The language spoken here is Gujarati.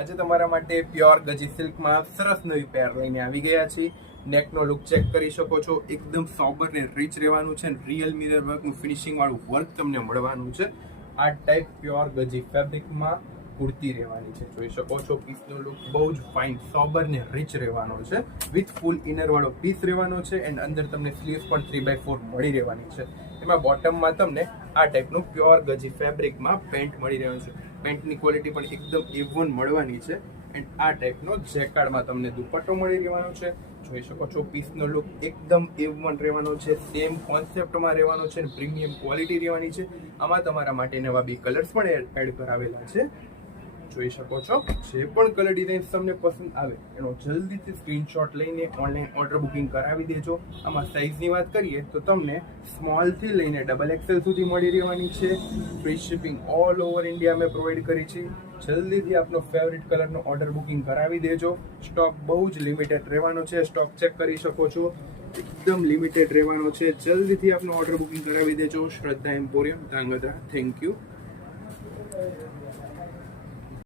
આજે તમારા માટે પ્યોર ગજી સિલ્કમાં સરસ નવી પેર લઈને આવી ગયા છીએ. નેકનો લુક ચેક કરી શકો છો. એકદમ સોબર ને રીચ રહેવાનું છે. રિયલ મિરર વર્કનું ફિનિશિંગ વાળું વર્ક તમને મળવાનું છે. આ ટાઈપ પ્યોર ગજી ફેબ્રિકમાં કુર્તી રહેવાની છે. જોઈ શકો છો પીસનો લુક બહુ જ ફાઇન સોબર ને રીચ રહેવાનો છે. વિથ ફૂલ ઇનર વાળો પીસ રહેવાનો છે એન્ડ અંદર તમને સ્લીવ્સ પણ 3x4 મળી રહેવાની છે. એમાં બોટમમાં તમને આ ટાઈપનું પ્યોર ગજી ફેબ્રિકમાં પેન્ટ મળી રહેવાનું છે. પેન્ટની ક્વોલિટી પણ એકદમ A1 મળવાની છે એન્ડ આ ટાઈપનો જેકાર્ડમાં તમને દુપટ્ટો મળી રહેવાનો છે. જોઈ શકો છો પીસનો લુક એકદમ A1 રહેવાનો છે. સેમ કોન્સેપ્ટમાં રહેવાનો છે અને પ્રીમિયમ ક્વોલિટી રહેવાની છે. આમાં તમારા માટે નવા બી કલર્સ પણ એડ કરાવેલા છે. જોઈ શકો છો જે પણ કલર ડિઝાઇન્સ તમને પસંદ આવે એનો જલ્દીથી સ્ક્રીનશોટ લઈને ઓનલાઈન ઓર્ડર બુકિંગ કરાવી દેજો. આમાં સાઇઝની વાત કરીએ તો તમને સ્મોલથી લઈને XXL સુધી મળી રહેવાની છે. Free shipping all over India મેં પ્રોવાઈડ કરી છે. જલ્દીથી આપનો ફેવરિટ કલરનો ઓર્ડર બુકિંગ કરાવી દેજો. સ્ટોક બહુ જ લિમિટેડ રહેવાનો છે. સ્ટોક ચેક કરી શકો છો એકદમ લિમિટેડ રહેવાનો છે. જલ્દીથી આપનો ઓર્ડર બુકિંગ કરાવી દેજો. શ્રદ્ધા એમ્પોરિયમ, ધ્રાંગધ્રા. Thank you.